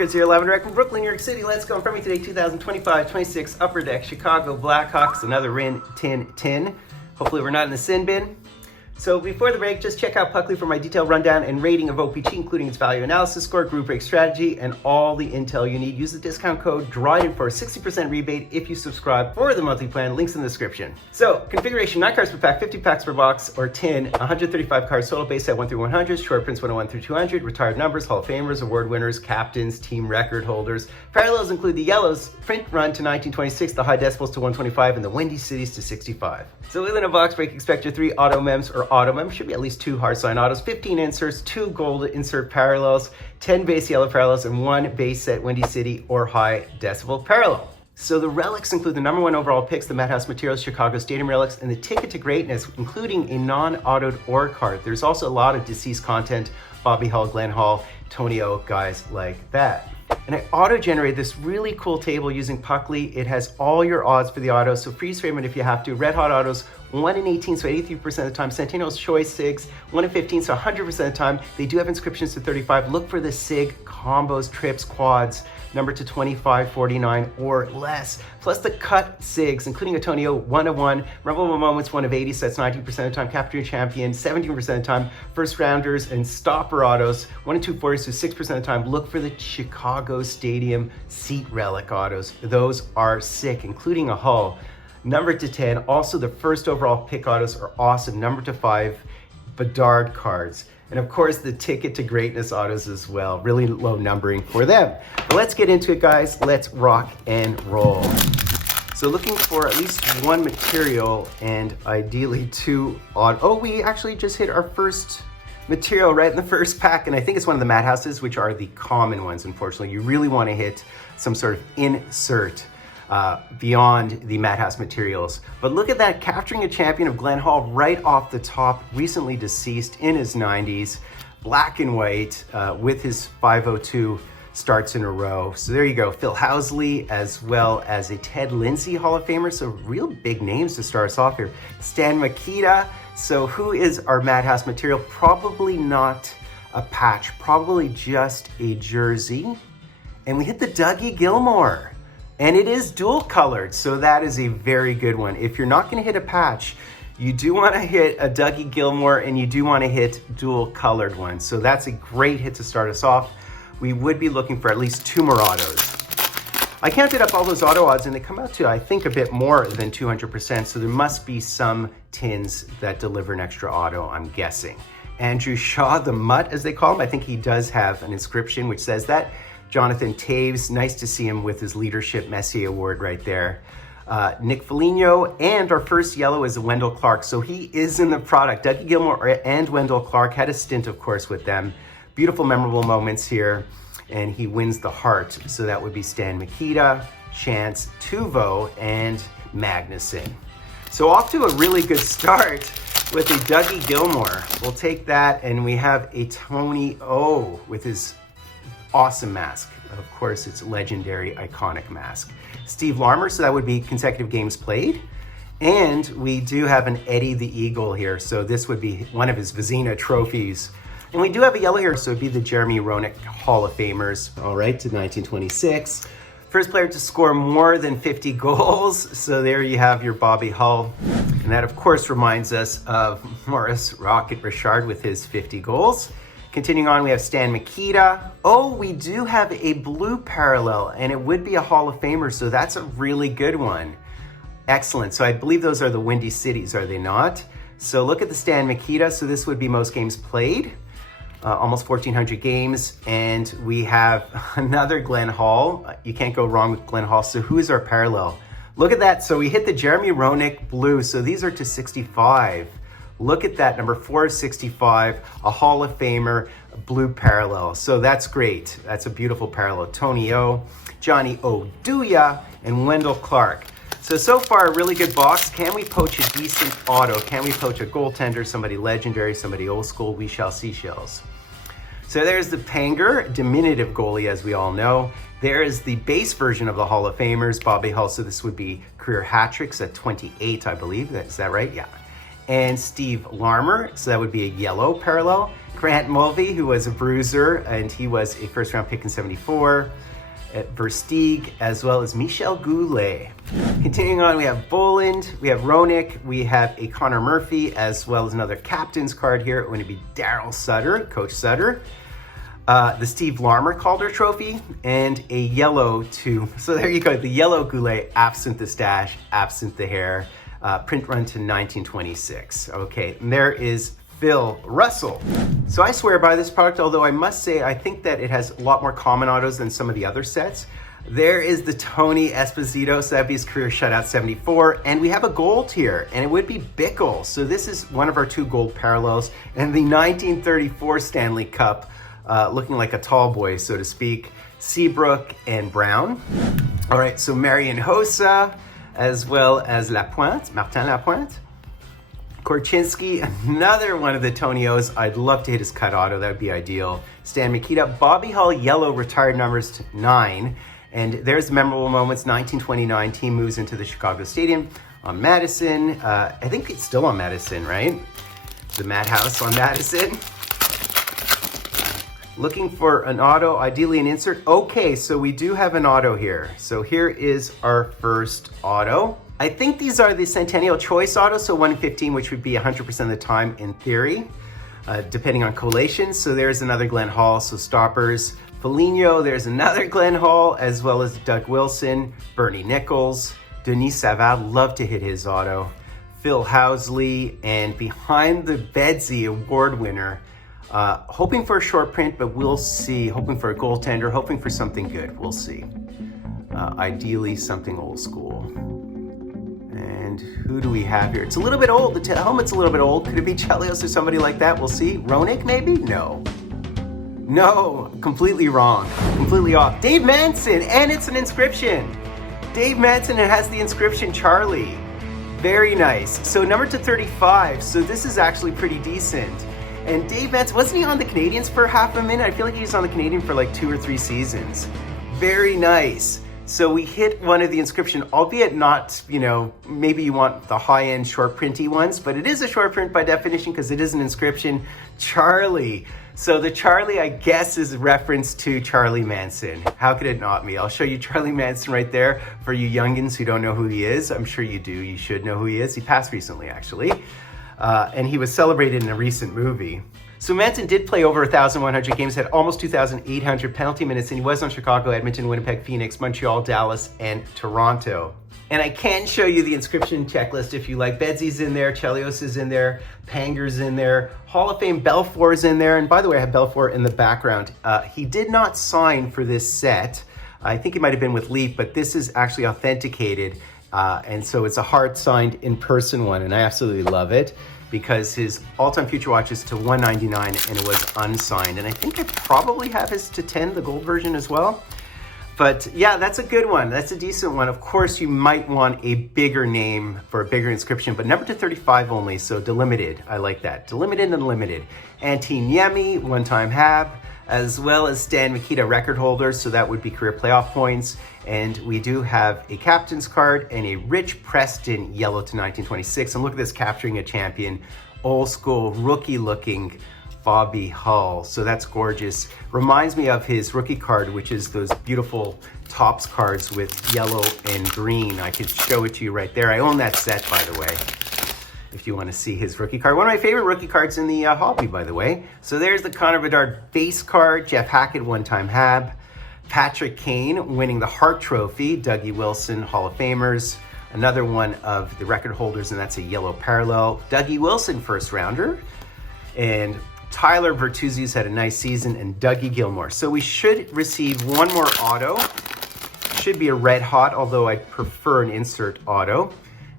Fultoncards here, live and direct from Brooklyn, New York City. Let's go. In front of me today, 2025-26 Upper Deck Chicago Blackhawks, another Rin tin. Hopefully we're not in the sin bin. So before the break, just check out Puckly for my detailed rundown and rating of OPG, including its value analysis score, group break strategy, and all the intel you need. Use the discount code DRYDEN for a 60% rebate if you subscribe for the monthly plan. Links in the description. So configuration, 9 cards per pack, 50 packs per box or tin, 135 cards total, base set 1 through 100, short prints 101 through 200, retired numbers, Hall of Famers, award winners, captains, team record holders. Parallels include the yellows, print run to 1926, the high decibels to 125, and the windy cities to 65. So within a box break, expect your 3 auto mems or auto mems. Should be at least 2 hard sign autos, 15 inserts, 2 gold insert parallels, 10 base yellow parallels, and 1 base set windy city or high decibel parallel. So the relics include the #1 overall picks, the Madhouse Materials Chicago Stadium relics, and the Ticket to Greatness, including a non-autoed ore card. There's also a lot of deceased content, Bobby Hull, Glenn Hall, Tony O, guys like that. And I auto-generated this really cool table using Puckly. It has all your odds for the autos, so freeze frame it if you have to. Red Hot autos, 1 in 18, so 83% of the time. Centennial's Choice SIGs, 1 in 15, so 100% of the time. They do have inscriptions to 35. Look for the SIG combos, trips, quads, number to 25, 49, or less. Plus the cut SIGs, including a Tony O, 1 of 1. Memorable Moments, 1 of 80, so that's 19% of the time. Capture Champion, 17% of the time. First rounders and stopper autos, 1 in 240, so 6% of the time. Look for the Chicago Stadium seat relic autos. Those are sick, including a Hull. Number to 10, also the first overall pick autos are awesome. Number to 5, Bedard cards. And of course the Ticket to Greatness autos as well. Really low numbering for them. But let's get into it, guys. Let's rock and roll. So looking for at least 1 material and ideally 2 odd. Oh, we actually just hit our first material right in the first pack, and I think it's one of the Madhouses, which are the common ones. Unfortunately, you really want to hit some sort of insert beyond the Madhouse materials. But look at that, Capturing a Champion of Glenn Hall right off the top, recently deceased in his 90s, black and white with his 502 starts in a row. So there you go, Phil Housley, as well as a Ted Lindsay Hall of Famer. So real big names to start us off here. Stan Mikita. So who is our Madhouse material? Probably not a patch, probably just a jersey. And we hit the Dougie Gilmour. And it is dual colored, so that is a very good one. If you're not gonna hit a patch, you do wanna hit a Dougie Gilmour and you do wanna hit dual colored ones. So that's a great hit to start us off. We would be looking for at least 2 more autos. I counted up all those auto odds and they come out to, I think, a bit more than 200%. So there must be some tins that deliver an extra auto, I'm guessing. Andrew Shaw, the Mutt, as they call him, I think he does have an inscription which says that. Jonathan Taves, nice to see him with his Leadership Messier Award right there. Nick Foligno, and our first yellow is Wendell Clark. So he is in the product. Dougie Gilmour and Wendell Clark had a stint, of course, with them. Beautiful, memorable moments here, and he wins the heart. So that would be Stan Mikita, Chance, Tuvo, and Magnuson. So off to a really good start with a Dougie Gilmour. We'll take that, and we have a Tony O with his awesome mask. Of course, it's legendary, iconic mask. Steve Larmer, so that would be consecutive games played. And we do have an Eddie the Eagle here, so this would be one of his Vizina trophies. And we do have a yellow here, so it'd be the Jeremy Roenick Hall of Famers. All right, to 1926. First player to score more than 50 goals. So there you have your Bobby Hull. And that, of course, reminds us of Maurice Rocket Richard with his 50 goals. Continuing on, we have Stan Mikita. Oh, we do have a blue parallel, and it would be a Hall of Famer, so that's a really good one. Excellent. So I believe those are the Windy Cities, are they not? So look at the Stan Mikita. So this would be most games played, almost 1,400 games. And we have another Glenn Hall. You can't go wrong with Glenn Hall. So who is our parallel? Look at that. So we hit the Jeremy Roenick blue. So these are to 65. Look at that, number 465, a Hall of Famer, blue parallel. So that's great. That's a beautiful parallel. Tony O, Johnny Oduya, and Wendell Clark. So far, a really good box. Can we poach a decent auto? Can we poach a goaltender, somebody legendary, somebody old school? We shall see, shells. So there's the Panger, diminutive goalie, as we all know. There is the base version of the Hall of Famers, Bobby Hull. So this would be career hat tricks at 28, I believe. Is that right? Yeah. And Steve Larmer, so that would be a yellow parallel. Grant Mulvey, who was a bruiser, and he was a first-round pick in '74. At Versteeg, as well as Michel Goulet. Continuing on, we have Boland, we have Roenick, we have a Connor Murphy, as well as another captain's card here. It's going to be Daryl Sutter, Coach Sutter. The Steve Larmer Calder Trophy, and a yellow too. So there you go, the yellow Goulet, absent the stash, absent the hair, print run to 1926. Okay, and there is Phil Russell. So I swear by this product, although I must say I think that it has a lot more common autos than some of the other sets. There is the Tony Esposito, so that'd be his career shutout 74, and we have a gold here, and it would be Bickle. So this is one of our 2 gold parallels, and the 1934 Stanley Cup, looking like a tall boy, so to speak, Seabrook and Brown. All right, so Marion Hossa, as well as Lapointe, Martin Lapointe. Korchinski, another one of the Tony O's. I'd love to hit his cut auto, that would be ideal. Stan Mikita, Bobby Hull, yellow, retired numbers to 9. And there's memorable moments, 1929, team moves into the Chicago Stadium on Madison. I think it's still on Madison, right? The Madhouse on Madison. Looking for an auto, ideally an insert. Okay, so we do have an auto here. So here is our first auto. I think these are the Centennial Choice autos, so 1 in 15, which would be 100% of the time in theory, depending on collation. So there's another Glenn Hall, so stoppers. Foligno, there's another Glenn Hall, as well as Doug Wilson, Bernie Nichols, Denis Savard, love to hit his auto. Phil Housley, and behind the Bedsy award winner, hoping for a short print, but we'll see. Hoping for a goaltender, hoping for something good, we'll see. Ideally something old school. And who do we have here? It's a little bit old. The helmet's a little bit old. Could it be Chelios or somebody like that? We'll see. Roenick, maybe? No. No, completely wrong. Completely off. Dave Manson, and it's an inscription. Dave Manson, it has the inscription Charlie. Very nice. So number to 35. So this is actually pretty decent. And Dave Manson, wasn't he on the Canadians for half a minute? I feel like he was on the Canadian for like 2 or 3 seasons. Very nice. So we hit one of the inscription, albeit not, maybe you want the high-end short printy ones, but it is a short print by definition because it is an inscription, Charlie. So the Charlie, I guess, is a reference to Charlie Manson. How could it not be? I'll show you Charlie Manson right there for you youngins who don't know who he is. I'm sure you do. You should know who he is. He passed recently, actually. And he was celebrated in a recent movie. So Manson did play over 1,100 games, had almost 2,800 penalty minutes, and he was on Chicago, Edmonton, Winnipeg, Phoenix, Montreal, Dallas, and Toronto. And I can show you the inscription checklist if you like. Bedsy's in there, Chelios is in there, Panger's in there, Hall of Fame Belfour's in there, and by the way, I have Belfour in the background. He did not sign for this set. I think he might have been with Leaf, but this is actually authenticated, and so it's a hard signed in-person one, and I absolutely love it, because his all-time future watch is to 199 and it was unsigned. And I think I probably have his to 10, the gold version as well. But yeah, that's a good one. That's a decent one. Of course, you might want a bigger name for a bigger inscription, but number to 35 only, so delimited. I like that. Delimited and limited. Antti Niemi, one-time Hab, as well as Stan Mikita record holders, so that would be career playoff points. And we do have a captain's card and a Rich Preston yellow to 1926. And look at this, capturing a champion, old school, rookie looking Bobby Hull. So that's gorgeous. Reminds me of his rookie card, which is those beautiful Topps cards with yellow and green. I could show it to you right there. I own that set, by the way, if you want to see his rookie card. One of my favorite rookie cards in the hobby, by the way. So there's the Connor Bedard base card, Jeff Hackett, one-time Hab, Patrick Kane winning the Hart Trophy, Dougie Wilson, Hall of Famers, another one of the record holders, and that's a yellow parallel. Dougie Wilson, first rounder, and Tyler Bertuzzi's had a nice season, and Dougie Gilmore. So we should receive one more auto. Should be a red hot, although I'd prefer an insert auto.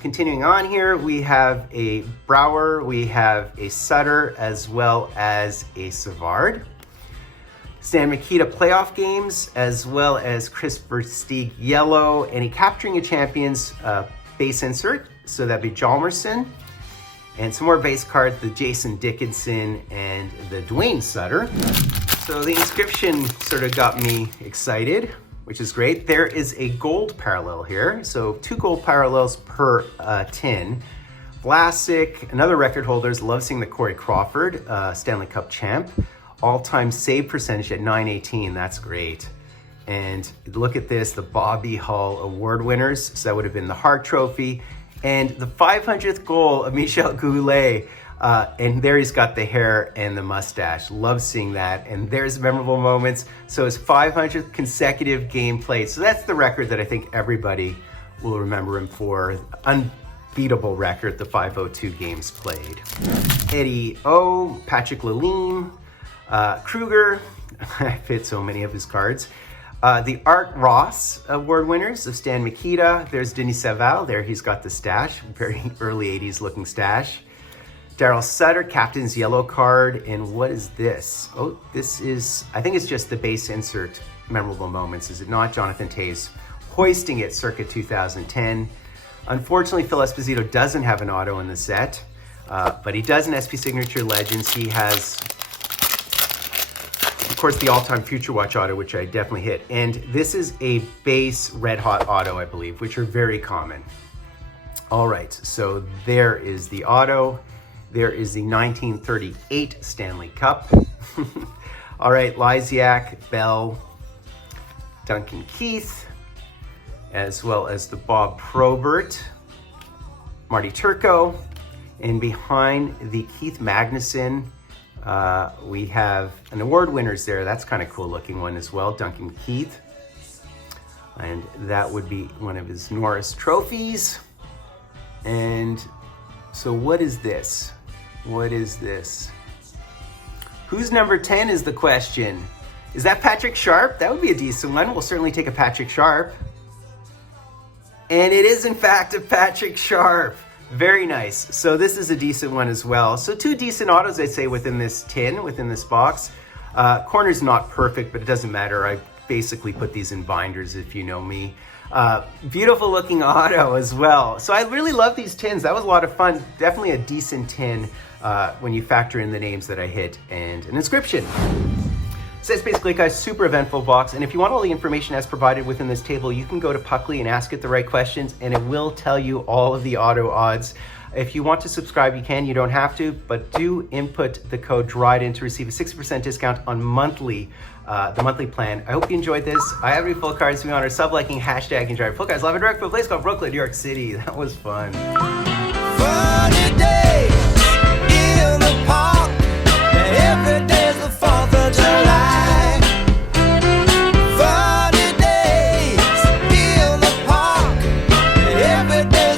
Continuing on here, we have a Brouwer, we have a Sutter, as well as a Savard. Stan Mikita playoff games, as well as Chris Versteeg yellow, and a Capturing a Champions base insert, so that'd be Hjalmarsson. And some more base cards, the Jason Dickinson and the Dwayne Sutter. So the inscription sort of got me excited, which is great. There is a gold parallel here. So 2 gold parallels per tin classic. Another record holders, love seeing the Corey Crawford, Stanley Cup champ. All-time save percentage at .918, that's great. And look at this, the Bobby Hull award winners. So that would have been the Hart Trophy. And the 500th goal of Michel Goulet. And there he's got the hair and the mustache. Love seeing that. And there's memorable moments. So his 500th consecutive game played. So that's the record that I think everybody will remember him for. Unbeatable record, the 502 games played. Eddie O, Patrick Lalime, Kruger. I fit so many of his cards. The Art Ross award winners of Stan Mikita. There's Denis Saval. There he's got the stash. Very early 80s looking stash. Daryl Sutter, captain's yellow card. And what is this? Oh, this is, I think it's just the base insert memorable moments. Is it not? Jonathan Toews hoisting it circa 2010. Unfortunately, Phil Esposito doesn't have an auto in the set, but he does an SP Signature Legends. He has, of course, the all-time Future Watch auto, which I definitely hit. And this is a base Red Hot auto, I believe, which are very common. All right, so there is the auto. There is the 1938 Stanley Cup. All right, Lysiak, Bell, Duncan Keith, as well as the Bob Probert, Marty Turco, and behind the Keith Magnuson, we have an award winners there. That's kind of cool looking one as well, Duncan Keith. And that would be one of his Norris trophies. And so what is this? What is this? Who's number 10 is the question. Is that Patrick Sharp? That would be a decent one. We'll certainly take a Patrick Sharp. And it is in fact a Patrick Sharp. Very nice. So this is a decent one as well. So two decent autos, I'd say, within this tin, within this box. Corner's not perfect, but it doesn't matter. I basically put these in binders, if you know me. Beautiful looking auto as well. So I really love these tins. That was a lot of fun. Definitely a decent tin when you factor in the names that I hit and an inscription. So that's basically, guys, super eventful box. And if you want all the information as provided within this table, you can go to Puckley and ask it the right questions, and it will tell you all of the auto odds. If you want to subscribe, you can. You don't have to, but do input the code DRYDEN to receive a 60% discount on monthly, the monthly plan. I hope you enjoyed this. I have full cards. We honor sub-liking, hashtag enjoy full cards. Live and direct from a place called Brooklyn, New York City. That was fun. Funny days in the park. Every day's the 4th of July. Funny days in the park. Every day's